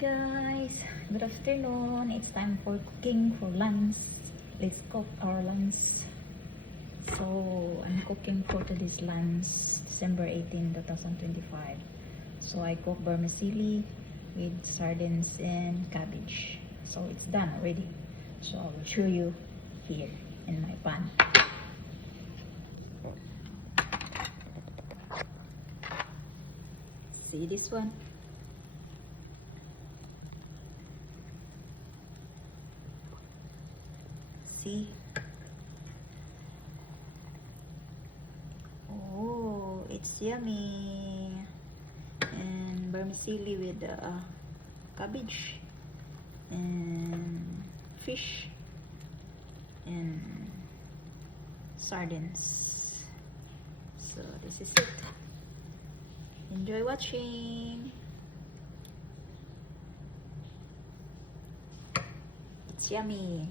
guys, good afternoon. It's time for cooking for lunch. Let's cook our lunch. So I'm cooking for today's lunch, December 18, 2025. So I cook vermicelli with sardines and cabbage. So it's done already. So I will show you here in my pan. See this one? See? Oh, it's yummy. And vermicelli with cabbage and fish and sardines. So this is it. Enjoy watching. It's yummy.